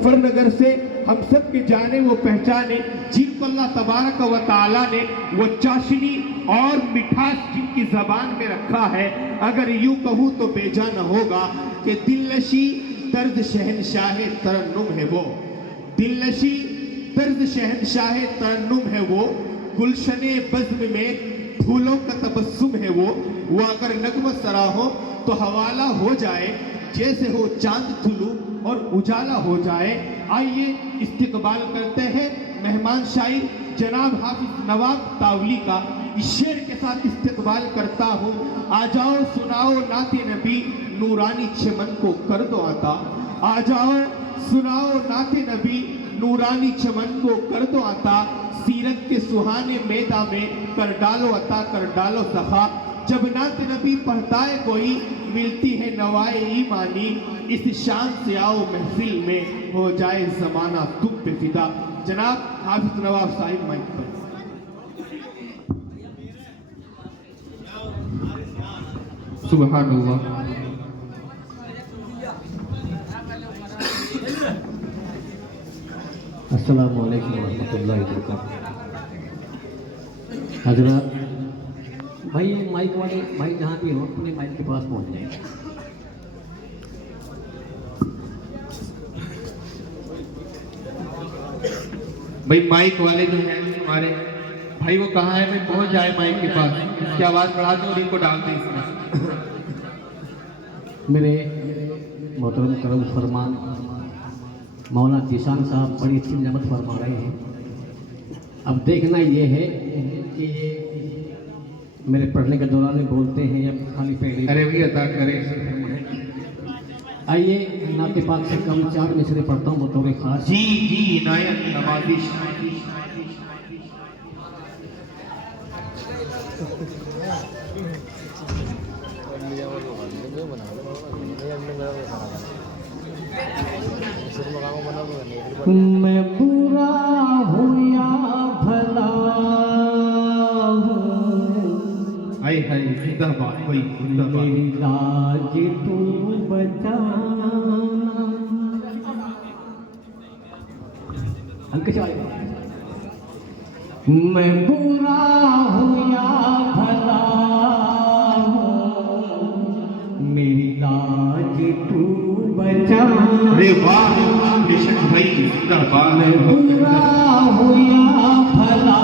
मुजफ्फरनगर से हम सब के जाने वो पहचाने, जिनको अल्लाह तबारक व तआला ने वो चाशनी और मिठास जिनकी जबान में रखा है, अगर यूं कहूँ तो बेजान होगा कि दिलनशी तर्ज शहनशाह तरन्नुम है वो, दिलनशी तर्ज शहनशाह तरन्नुम है वो, गुलशने बज़्म में फूलों का तबस्सुम है वो अगर नगमा सरा हो तो हवाला हो जाए, जैसे हो चांद तुलू और उजाला हो जाए। आइए इस्तिकबाल करते हैं मेहमान शायर जनाब हाफिज नवाब तावली का। इस शेर के साथ इस्तिकबाल करता हूँ। आ जाओ सुनाओ नाते नबी नूरानी चमन को कर दो अता, आ जाओ सुनाओ नाते नबी नूरानी चमन को कर दो अता, सीरत के सुहाने मैदा में कर डालो अता, कर डालो सखा। जब नात नबी पढ़ता है कोई मिलती है नवाए ईमानी, इस शान से आओ महफिल में हो जाए जमाना तुम पे फिदा। जनाब हाफिज नवाब साहिब माइक पर। सुभान अल्लाह। अस्सलामु अलैकुम रहमतुल्लाहि व बरकातहू। हजरत भाई माइक वाले भाई जहाँ भी हो अपने माइक के पास पहुँच जाए। भाई माइक वाले जो हैं हमारे भाई वो कहाँ है, भाई पहुंच जाए माइक के पास, इसकी आवाज बढ़ा दो और इनको डाल दे इसमें। मेरे मोहतरम करम फरमान मौलाना जीशान साहब बड़ी अच्छी निजामत फरमा रहे हैं। अब देखना ये है कि ये मेरे पढ़ने के दौरान में बोलते हैं या खाली पहले। अरे भैया अता करें। आइए नाते पाक से कम 4 मिसरे पढ़ता हूँ बतौर खास। जी जी इनायत नवाजिश। मैं बुरा हूँ या भला हूँ, हाय हाय जिंदाबाद भाई जिंदाबाद। मेरी लाज तू बचाना। अंक चाहे मैं बुरा हूँ या भला हूँ, मेरी लाज तू बचाना। अरे वाह बेशक भाई जिंदाबाद। मैं बुरा हूँ या भला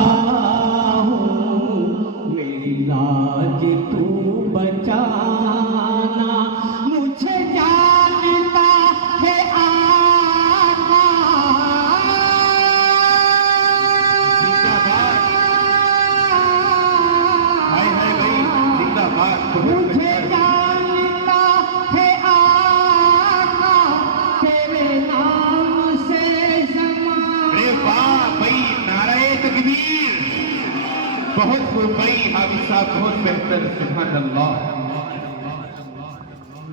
हूँ, मेरी लाज तू बचाना। मुझे जानता है आका, जिंदाबाद। हाय हाय भाई जिंदाबाद। मुझे जानता है आका, तेरे नाम से अरे वाह भाई नाराए तकबीर। बहुत भाई हाफिज साहब बहुत बेहतर। सुभान अल्लाह।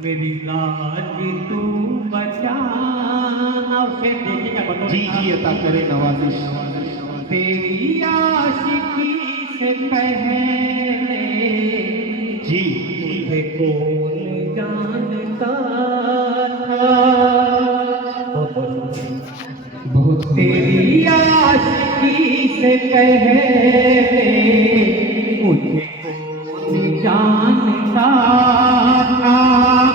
मेरी लाज तू बचाना। उसे देखिएगा बतो जी जी अता करे नवाजिश। तेरी आशिकी से पहले जी तुझे कौन जानता था। बहुत तेरी आशिकी से पहले मुझे कौन जानता था।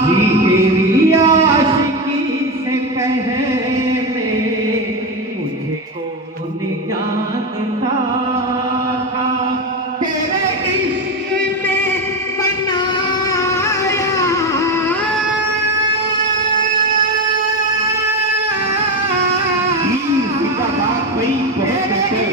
तेरी आशिकी से पहले मुझे कौन जानता था। तेरे इश्क में बनाया जिंदाबाद भाई बहुत बेहतर।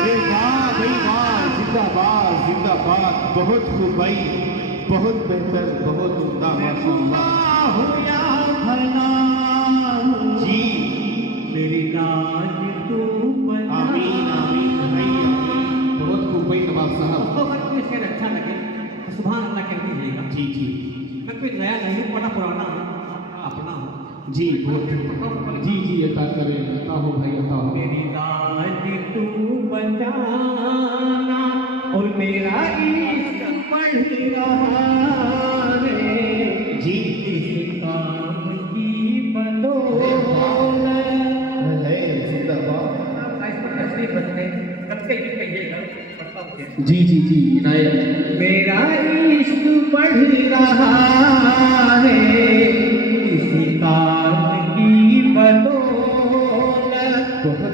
अरे वाह भाई वाह जिंदाबाद जिंदाबाद। बहुत खूब भाई बहुत बेहतर बहुत उम्दा माशाअल्लाह। जी मेरी लाज तू आमीन आमीन भाई आमीन। बहुत खूब भाई नवाब साहब। अगर कोई शेर अच्छा लगे तो सुभान अल्लाह कह दीजिएगा। जी जी मैं कोई नया नहीं हूँ, बड़ा पुराना हूँ, अपना हूँ। जी बहुत जी जी अता करें। अता हो भाई अता हो। मेरी लाज तू बचाना और मेरा इश्क बढ़ रहा जी जी जी इनायत। मेरा इश्क बढ़ रहा है किसी काम की बदौलत,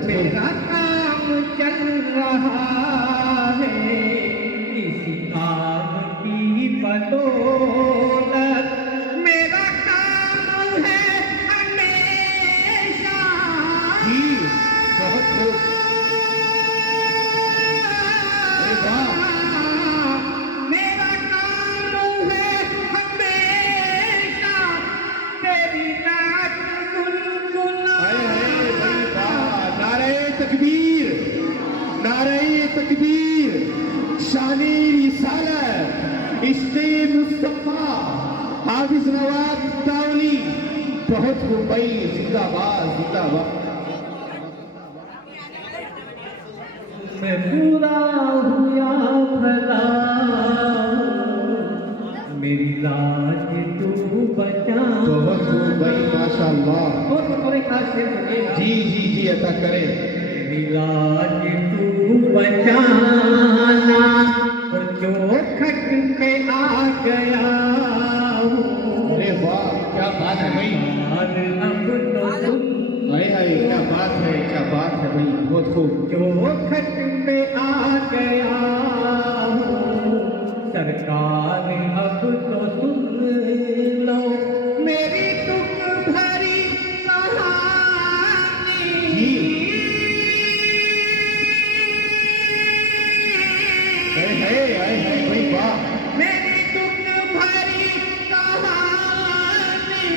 मेरा काम चल रहा है किसी काम की बदौलत, मेरा काम है हमेशा जी बहुत खूब। अरे वाह। मेरा काम है हमेशा तेरी नात हाय हाय भाई वाह, नारे तकबीर, नारे तकबीर, शानी रिसालत, इश्क़े मुस्तफा, हाफिज नवाब तावली, बहुत खूब भाई, जिंदाबाद जिंदाबाद। मैं पूरा हुआ भला मेरी लाज तू बचा। बहुत खूब भाई माशाअल्लाह। और थोड़े खास से सुनिएगा। जी जी जी अता करे। मेरी लाज तू बचाना और जो खट पे आ गया हूँ। अरे वाह क्या बात है भाई, और अब तो तुम हाय हाय क्या बात है, क्या बात है भाई, बहुत खूब। जो खट पे आ गया हूँ सरकार अब तो सुन लो मेरी दुख भरी कहानी। जी हाय भाई वाह। मेरी दुख भरी कहानी,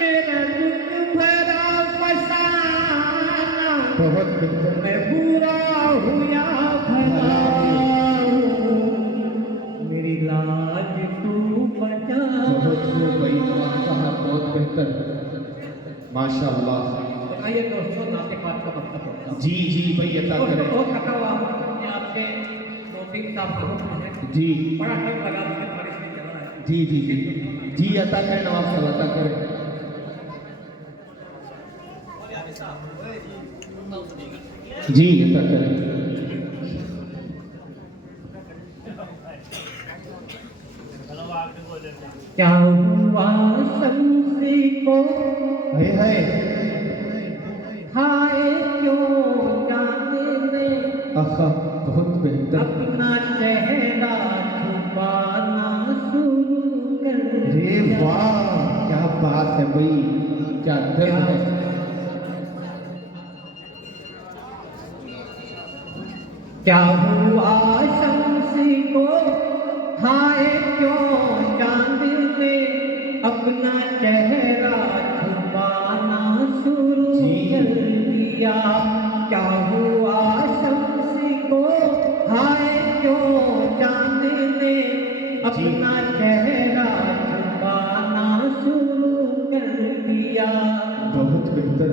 मेरा दुख भरा फसाना, बहुत बेहतर। मैं बुरा हुआ भला हूँ मेरी लाज तू बचा। बहुत खूब भाई माशाअल्लाह, बहुत बेहतर माशाअल्लाह। आइए दोस्तों नाते पाठ का वक्त होता जी जी भाई अता करे। बहुत थका हुआ हूँ आपके दो तीन साल का हुक्म है जी बड़ा टाइम लगा मुझे बारिश में चल रहा है। जी जी जी जी अता करे नवाब साहब अता करे। जी अता करे। क्या हुआ शम्सी को हाय हाय हाय क्यों जाने आहा बहुत बेहतर। अपना चेहरा छुपाना शुरू कर अरे दिया। वाह क्या बात है भाई, क्या दर्द है। क्या हुआ शम्सी को हाय क्यों चांद ने अपना चेहरा छुपाना शुरू कर दिया। क्या हुआ शम्सी को हाय क्यों चांद ने अपना चेहरा छुपाना शुरू कर दिया। बहुत बेहतर।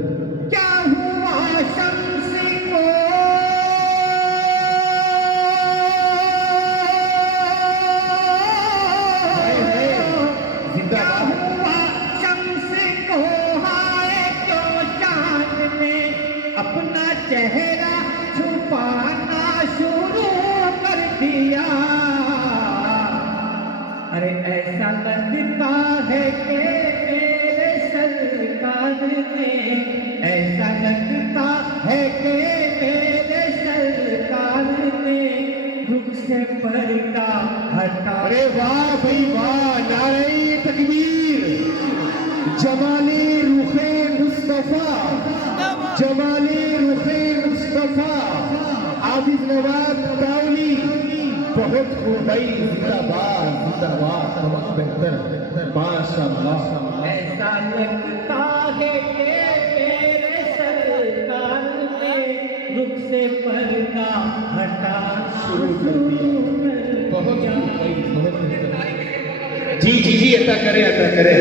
क्या हुआ शम्सी को क्या हुआ शम्सी को हाय क्यों चांद ने अपना चेहरा छुपाना शुरू कर दिया। अरे ऐसा लगता है कि मेरे सरकार ने, ऐसा लगता है कि मेरे सरकार ने रुख से पर्दा हटा। अरे वाह भाई वाह, नारे तकबीर, जमाले रुखे मुस्तफा, जमाले रुखे मुस्तफा, हाफिज नवाब तावली, बहुत खूब भाई, जिंदाबाद जिंदाबाद, बहुत बेहतर माशाअल्लाह। ऐसा लगता है कि मेरे सरकार ने रुख से पर्दा हटा शुरू कर दिया। बहुत खूब भाई, बहुत बेहतर। जी जी जी अता करे अता करे।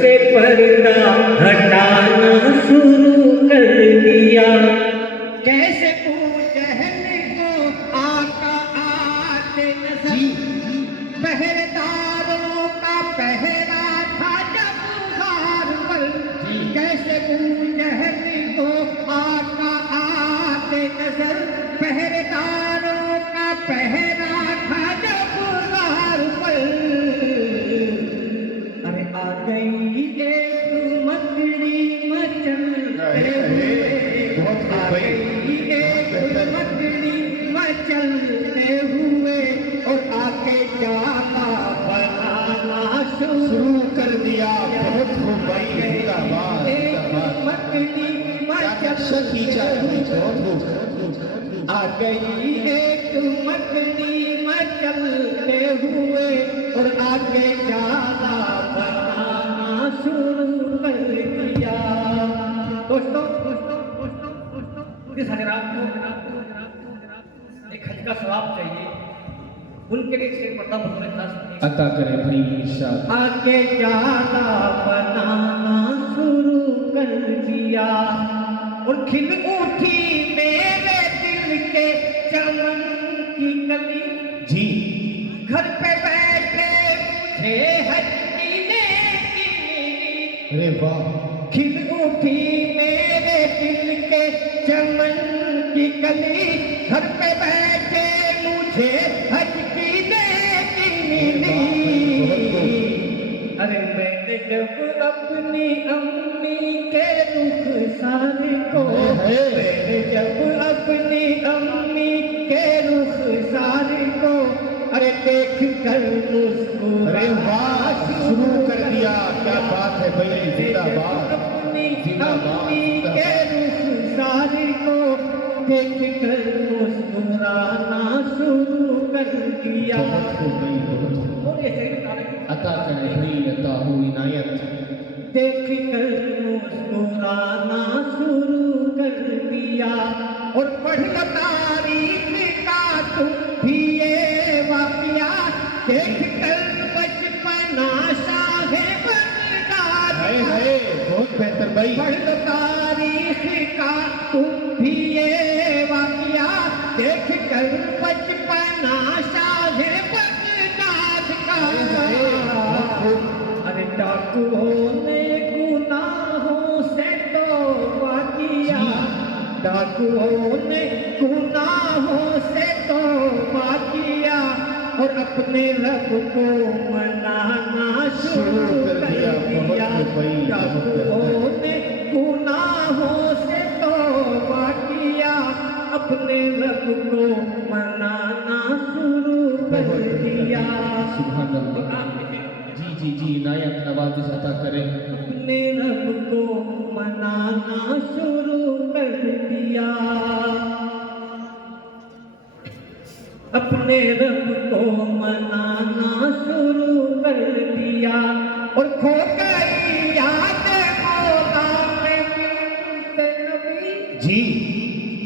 से पर्दा हटाना शुरू कर दिया। कैसे जहन को आका आते नजर, पहरेदारों का पहरा था जब हार पर। कैसे जहन को आका आते नजर, पहरेदारों का पहरा मकनी मचल आ गई एक मकनी मचलते हुए और आगे जाला बनाना शुरू कर दिया। दोस्तों इस हजरात को एक हज का सवाब चाहिए, उनके लिए शेर पढ़ता हूँ खास अता करे भाई इरशाद। आगे जाला बनाना शुरू कर दिया और खिल उठी मेरे दिल के चमन की कली। जी घर पे बैठे मुझे हंसी ने की, अरे वाह, खिल उठी मेरे दिल के चमन की कली। घर पे बैठे मुझे हंसी ने की। अरे मैंने जब अपनी अम्मी के रुखसार को, मैंने जब अपनी अम्मी के रुखसार को अरे देख कर मुस्कुरा। अरे वाह, शुरू कर दिया, क्या बात है भाई, जिंदाबाद अपनी जिंदाबाद। अम्मी के रुखसार को देख कर मुस्कुराना शुरू कर दिया। बहुत हो गई, बहुत हो। और ऐसे ही बता रहे हैं, अता करे भाई, अता हो इनायत। देख कर मुस्कुराना शुरू कर दिया और पढ़ लो तारीख का तुम भी ये वाकया। देख कर बचपना शाहे बगदाद है बहुत बेहतर भाई। पढ़ लो तारीख का तुम भी ये वाकया। देख कर बचपना शाहे बगदाद का। अरे डाकुओं ने गुनाहों से तौबा किया, डाकुओं ने गुनाहों से तौबा किया और अपने रब को मनाना शुरू कर दिया। डाकुओं ने गुनाहों से तौबा किया, अपने रब को मनाना शुरू कर दिया। सुभान अल्लाह। जी जी इनायत नवाज़िश अता करें। अपने रब को मनाना शुरू कर दिया, अपने रब को मनाना शुरू कर दिया और खो गई याद मौला में बिनते नबी। जी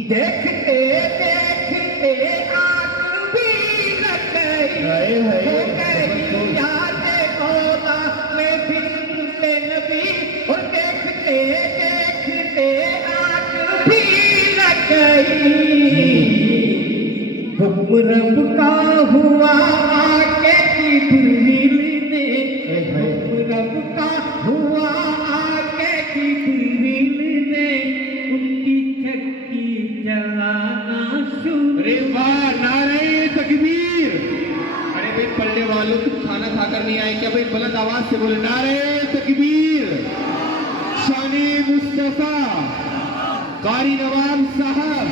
देखते देखते आंख भी लग गई, हाय हाय। खो गई याद मौला में बिनते नबी और देखते देखते आंख भी लग गई। हुक्म रब का हुआ आके जिब्रील ने, हुक्म रब का हुआ आके जिब्रील ने उनकी चक्की जलाना शुरू। अरे वाह, नारे तकबीर। अरे भाई पल्ले वालों, तुम खाना खाकर नहीं आए क्या भाई? बुलंद आवाज से बोले नारे तकबीर। शाने मुस्तफा कारी नवाब साहब,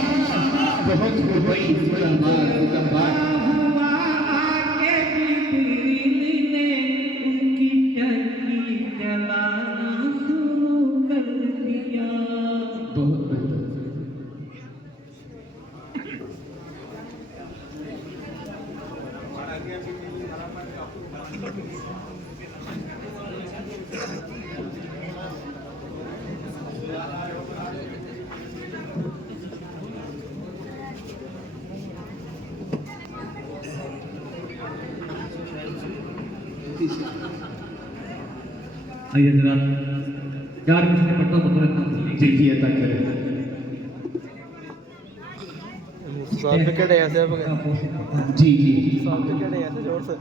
बहुत हो गई, जिंदाबाद जिंदाबाद। हुआ आके जिब्रील ने उनकी चक्की जलाना शुरू कर दिया। बहुत बेहतर। आइए जरा चार मिनट में पढ़ता हूँ बतौर जी जी अता करें। साथ में कड़े ऐसे जी जी साथ में कड़े ऐसे जोर से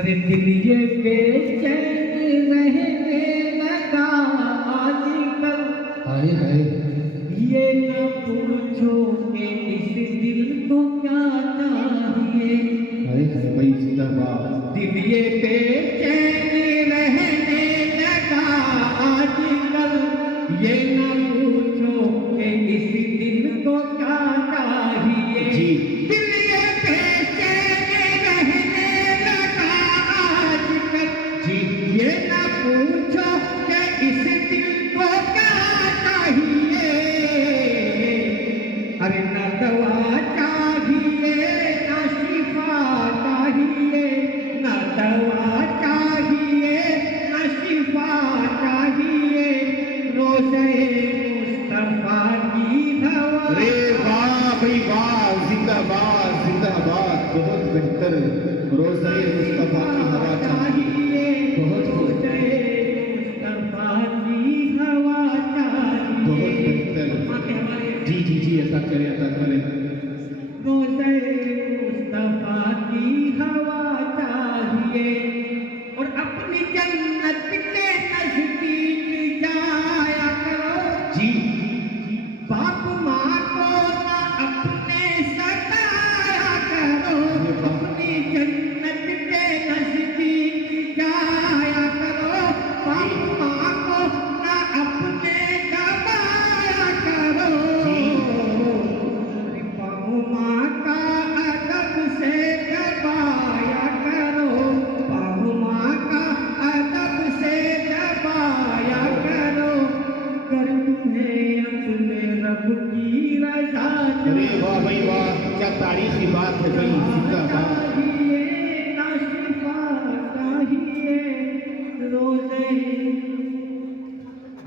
अरे दिल ये बेचैन रहने लगा आजकल। हाय हाय। ये न पूछो कि इस दिल को क्या चाहिए। हाय हाय भाई, जिंदाबाद। दिल ये बेचैन रहने लगा आजकल। ये न पूछो कि इस दिल को क्या चाहिए। जी। दिल ये बेचैन रहने लगा आजकल। जी ये न पूछो कि इस दिल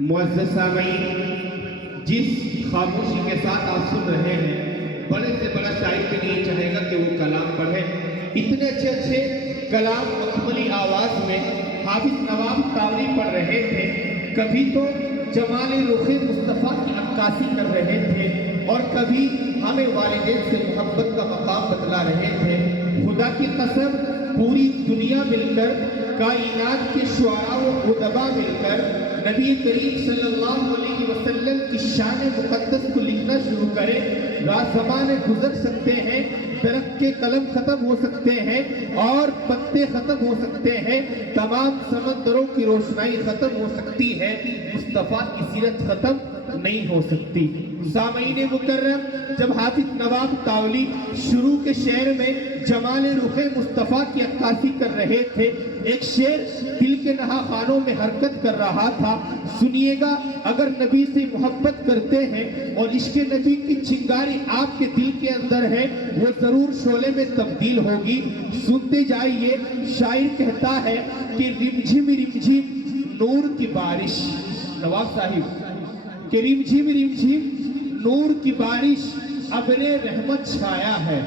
मुअज़्ज़ज़ सामीन, जिस खामोशी के साथ आप सुन रहे हैं, बड़े से बड़ा शायर भी नहीं चाहेगा कि वो कलाम पढ़े। इतने अच्छे अच्छे कलाम मखमली आवाज में हाफिज नवाब तावली पढ़ रहे थे। कभी तो जमाल रुखे मुस्तफ़ा की अक्कासी कर रहे थे और कभी हमें वालिदैन से मोहब्बत का मकाम बतला रहे थे। खुदा की कसम, पूरी दुनिया मिलकर, कायनात के शुआरा व उदबा मिलकर नबी करीम सल्लल्लाहु अलैहि वसल्लम की शान मुक़द्दस को लिखना शुरू करें, ज़माने गुजर सकते हैं, दरख्त के कलम खत्म हो सकते हैं और पत्ते खत्म हो सकते हैं, तमाम समंदरों की रोशनाई खत्म हो सकती है, मुस्तफ़ा की सीरत खत्म नहीं हो सकती। सामईन मुकर्रम, जब हाफिज नवाब तावली शुरू के शेर में जमाल रुखे मुस्तफ़ा की अक्कासी कर रहे थे, एक शेर दिल के नहाखानों में हरकत कर रहा था। सुनिएगा, अगर नबी से मोहब्बत करते हैं और इश्क नबी की चिंगारी आपके दिल के अंदर है, वो जरूर शोले में तब्दील होगी। सुनते जाइए, शायर कहता है कि रिमझिम रिमझिम नूर की बारिश, नवाब साहिब कि रिमझिम रिमझिम नूर की बारिश अबरे रहमत छाया है।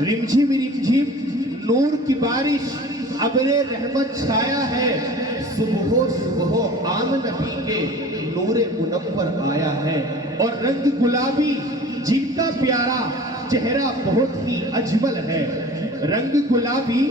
रिमझिम रिमझिम नूर की बारिश अबरे रहमत छाया है। सुबह सुबह आम नबी के नूरे मुनव्वर आया है। और रंग गुलाबी जिनका प्यारा चेहरा बहुत ही अजमल है। रंग गुलाबी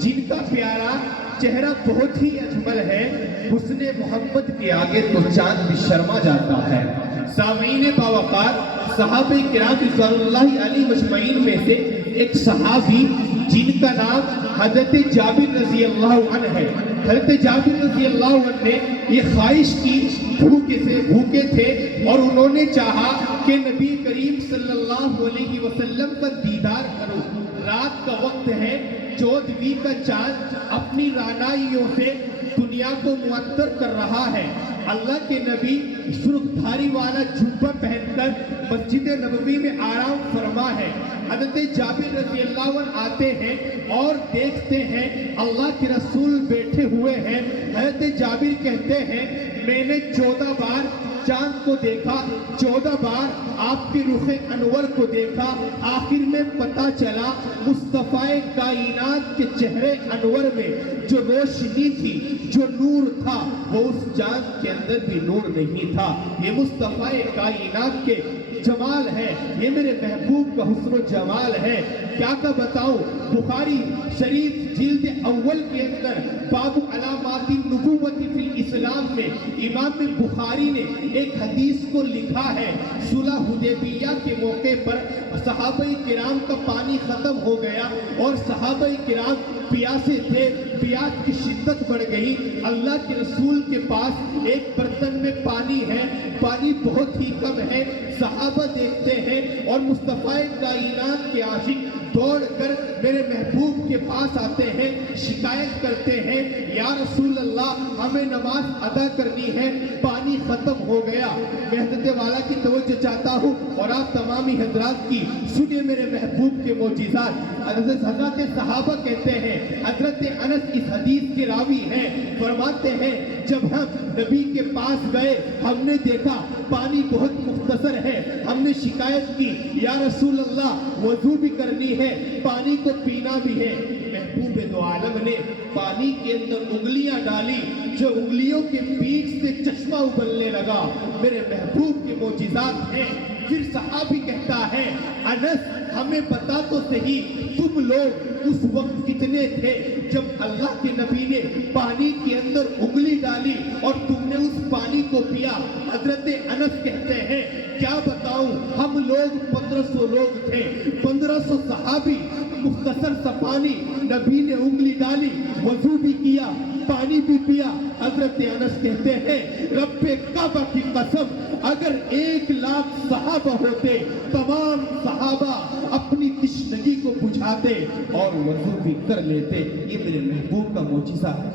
जिनका प्यारा चेहरा बहुत ही अजमल है। हुस्ने मोहब्बत के आगे तो चांद भी शर्मा जाता है। सामीन बावकार, सहाबे किराम रिज़वानुल्लाहि अलैहिम अजमईन में से एक सहाबी जिनका नाम हजरत जाबिर रज़ी अल्लाह अन्हु है। हजरत जाबिर रज़ी अल्लाह अन्हु ने ये ख्वाहिश की, भूखे थे और उन्होंने चाहा कि नबी करीम सल्लल्लाहु अलैहि वसल्लम का दीदार करूं। रात का वक्त है, 14वीं का चांद अपनी रानाइयों से दुनिया को मुअत्तर कर रहा है। अल्लाह के नबी सुर्खधारी वाला जुब्बा पहनकर मस्जिद नबवी में आराम फरमा है। हज़रत जाबिर रज़ी अल्लाह अन्हु आते हैं और देखते हैं अल्लाह के रसूल बैठे हुए हैं। हज़रत जाबिर कहते हैं, मैंने 14 बार चांद को देखा, 14 बार आपके रुखे अनवर को देखा। आखिर में पता चला मुस्तफ़ाए कायनात के चेहरे अनवर में जो रोशनी थी, जो नूर था, वो उस चांद के अंदर भी नूर नहीं था। ये मुस्तफ़ाए कायनात के जमाल है, ये मेरे महबूब का हुस्न जमाल है। क्या का बताऊं, बुखारी शरीफ जिल्द अव्वल के अंदर बाबू अलामाती नुबुव्वती फिल इस्लाम में इमाम बुखारी ने एक हदीस को लिखा है। सुलह हुदैबिया के मौके पर सहाबाए किराम का पानी खत्म हो गया और सहाबाए किराम प्यासे थे, प्यास की शिद्दत बढ़ गई। अल्लाह के रसूल के पास एक बर्तन में पानी है, पानी बहुत ही कम है। सहाबा देखते हैं और मुस्तफ़ा कायनात के आशिक दौड़कर मेरे महबूब के पास आते हैं, शिकायत करते हैं, या रसूल अल्लाह, हमें नमाज अदा करनी है, पानी खत्म हो गया। मैं हज़रत वाला की तवज्जो चाहता हूँ और आप तमामी हजरात की सुनिए मेरे महबूब के मोजिज़ात। हज़रत सहाबा कहते हैं, हज़रत अनस इस हदीस के रावी हैं, फरमाते हैं, जब हम नबी के पास गए हमने देखा पानी बहुत मुख्तसर है। हमने शिकायत की, या रसूल अल्लाह, वजू भी करनी है, पानी को पीना भी है। महबूब दो आलम ने पानी के अंदर उंगलियां डाली, जो उंगलियों के बीच से चश्मा उबलने लगा। मेरे महबूब के मोजिज़ात हैं। फिर सहाबी कहता है, अनस, हमें बता तो सही, तुम लोग उस वक्त कितने थे जब अल्लाह के नबी ने पानी के अंदर उंगली डाली और तुमने उस पानी को पिया? हजरत अनस कहते हैं, क्या बताऊं, हम लोग 1500 लोग थे, 1500 सहाबी, मुख्तसर सा पानी, नबी ने उंगली डाली, वजू भी किया, पानी भी पिया। हजरत अनस कहते हैं, रब्बे काबा की कसम, अगर 1 लाख सहाबा होते, तमाम सहाबा अपनी तिश्नगी को बुझाते और वजू भी कर लेते। ये मेरे महबूब का मोजिज़ा है।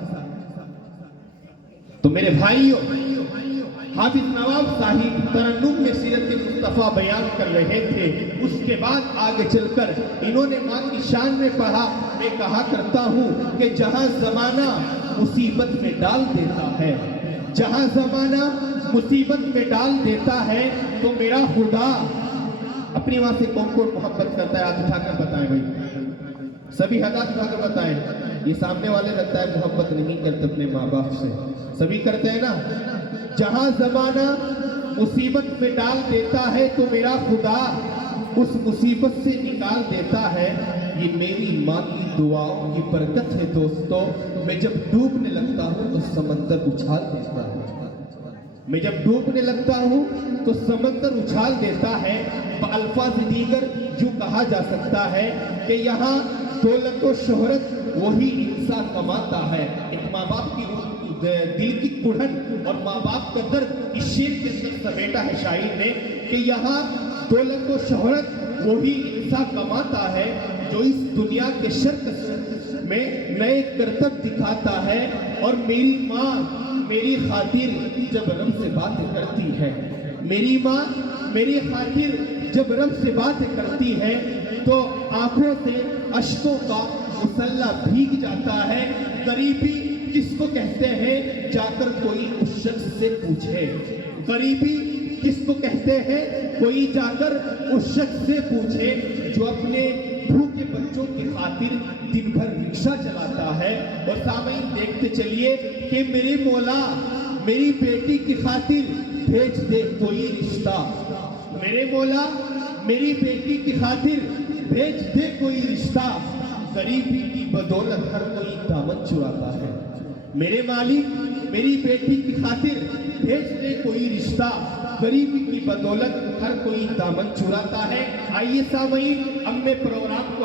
तो मेरे भाइयों, हाफिज नवाब साहिब तरन्नुम में सीरत मुस्तफ़ा बयान कर रहे थे। उसके बाद आगे चलकर इन्होंने मां की शान में पढ़ा, मैं कहा करता हूँ कि जहां जमाना मुसीबत में डाल देता है, जहां जमाना मुसीबत में डाल देता है तो मेरा खुदा। अपनी माँ से कौन कौन मोहब्बत करता है? हाथ उठाकर बताएं भाई, सभी हाथ उठाकर बताएं। ये सामने वाले लगता है मोहब्बत नहीं करते अपने माँ बाप से, सभी करते हैं ना। जहां जमाना मुसीबत में डाल देता है तो मेरा खुदा उस मुसीबत से निकाल देता है। ये मेरी माँ की दुआओं की बरकत है दोस्तों। मैं जब डूबने लगता हूँ तो समंदर उछाल देता है, मैं जब डूबने लगता हूँ तो समंदर उछाल देता है। अल्फाज दीगर जो कहा जा सकता है कि यहाँ दौलत और शोहरत वही इंसान कमाता है। एक माँ बाप की दिल की कुढ़न और माँ बाप का दर्द इस शेर के अंदर समेटा है शायर ने कि यहाँ दौलत और शोहरत वही इंसान कमाता है जो इस दुनिया के शर्क में नए करतब दिखाता है। और मेरी माँ मेरी खातिर जब रब से बातें करती है, मेरी माँ मेरी खातिर जब रब से बातें करती है तो आंखों से अश्कों का मुसल्ला भीग जाता है। गरीबी किसको कहते हैं जाकर कोई उस शख्स से पूछे, गरीबी किसको कहते हैं कोई जाकर उस शख्स से पूछे जो अपने भूखे बच्चों की खातिर दिन भर रिक्शा चलाता है। और सामईन देखते चलिए कि मेरे मौला मेरी बेटी की खातिर भेज दे कोई रिश्ता, मेरे मौला मेरी बेटी की खातिर भेज दे कोई रिश्ता। गरीबी की बदौलत हर कोई दामन चुराता है, मेरे मालिक मेरी बेटी की खातिर भेज दे कोई रिश्ता। गरीबी की बदौलत हर कोई दामन चुराता है। आइए सामईन अब मैं प्रोग्राम को